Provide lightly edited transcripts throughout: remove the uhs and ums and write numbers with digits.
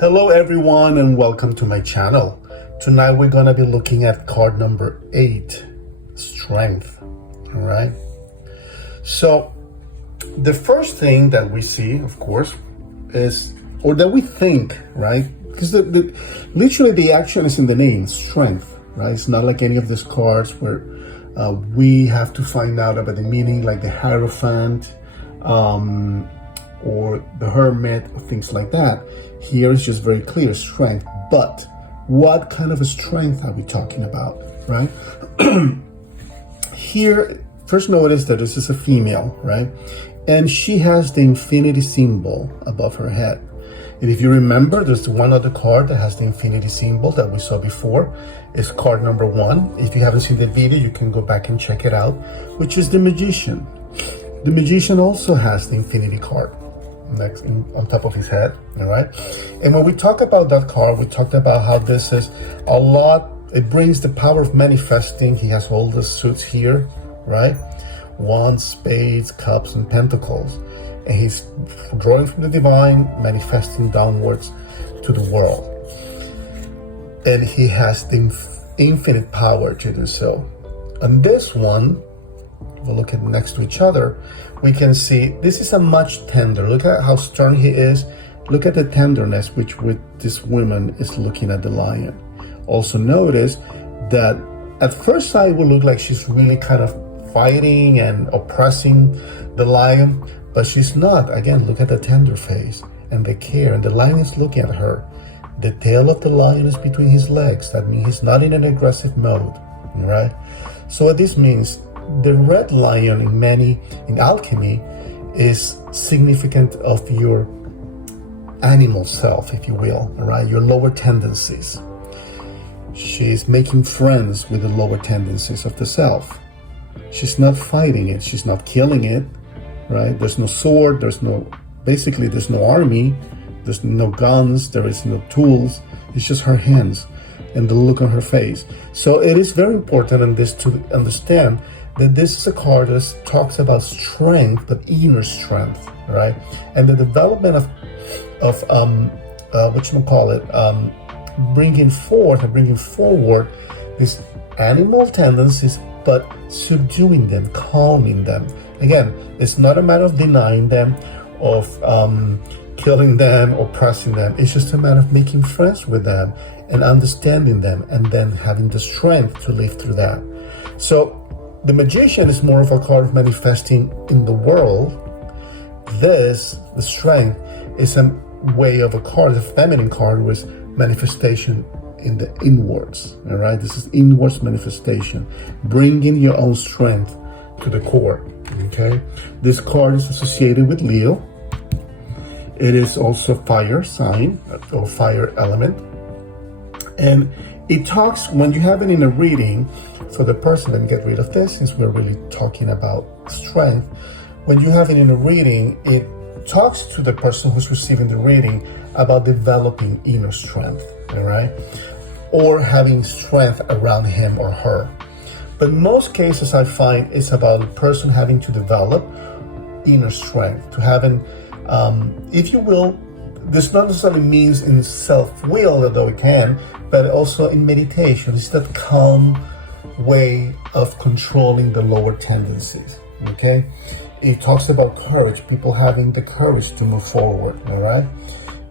Hello everyone and welcome to my channel. Tonight we're going to be looking at card number 8, Strength. All right. So the first thing that we see, of course, is, or that we think, right? Because literally the action is in the name, strength, right? It's not like any of these cards where we have to find out about the meaning, like the Hierophant, or the Hermit, things like that. Here is just very clear, strength. But what kind of a strength are we talking about, right? Here, first notice that this is a female, right? And she has the infinity symbol above her head. And if you remember, there's one other card that has the infinity symbol that we saw before. It's card number 1. If you haven't seen the video, you can go back and check it out, which is the Magician. The Magician also has the infinity card on top of his head, all right? And when we talk about that card, we talked about how this is a lot, it brings the power of manifesting. He has all the suits here, right? Wands, spades, cups, and pentacles. And he's drawing from the divine, manifesting downwards to the world. And he has the infinite power to do so. And this one, we'll look at next to each other, we can see this is a much tender. Look at how stern he is. Look at the tenderness with this woman is looking at the lion. Also notice that at first sight it will look like she's really kind of fighting and oppressing the lion, but she's not. Again, look at the tender face and the care, and the lion is looking at her. The tail of the lion is between his legs. That means he's not in an aggressive mode, all right? So what this means, the red lion in alchemy is significant of your animal self, if you will, all right? Your lower tendencies. She's making friends with the lower tendencies of the self. She's not fighting it. She's not killing it, right? There's no sword. There's no army. There's no guns. There is no tools. It's just her hands and the look on her face. So it is very important in this to understand that this is a card that talks about strength, but inner strength, right? And the development of bringing forth and bringing forward these animal tendencies, but subduing them, calming them. Again, it's not a matter of denying them, of killing them, oppressing them. It's just a matter of making friends with them and understanding them, and then having the strength to live through that. So the Magician is more of a card of manifesting in the world. The strength, is a way of a card, a feminine card with manifestation in the inwards, all right? This is inwards manifestation, bringing your own strength to the core, okay? This card is associated with Leo. It is also fire sign or fire element. And it talks, when you have it in a reading, for the person, let me get rid of this since we're really talking about strength. When you have it in a reading, it talks to the person who's receiving the reading about developing inner strength, all right? Or having strength around him or her. But in most cases I find it's about a person having to develop inner strength, to having, if you will, this not necessarily means in self-will, although it can, but also in meditation. It's that calm way of controlling the lower tendencies, okay? It talks about courage, people having the courage to move forward, all right?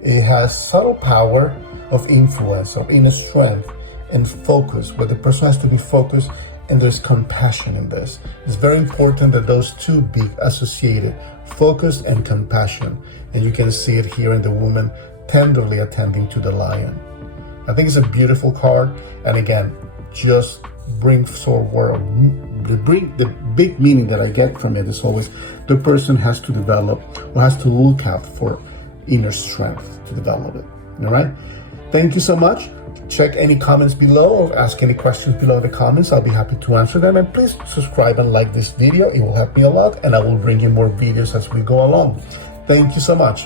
It has subtle power of influence, of inner strength, and focus, where the person has to be focused, and there's compassion in this. It's very important that those two be associated, focus and compassion. And you can see it here in the woman tenderly attending to the lion. I think it's a beautiful card, and again, just brings forward the big meaning that I get from it is always the person has to develop or has to look out for inner strength to develop it. All right. Thank you so much. Check any comments below or ask any questions below in the comments. I'll be happy to answer them. And please subscribe and like this video. It will help me a lot, and I will bring you more videos as we go along. Thank you so much.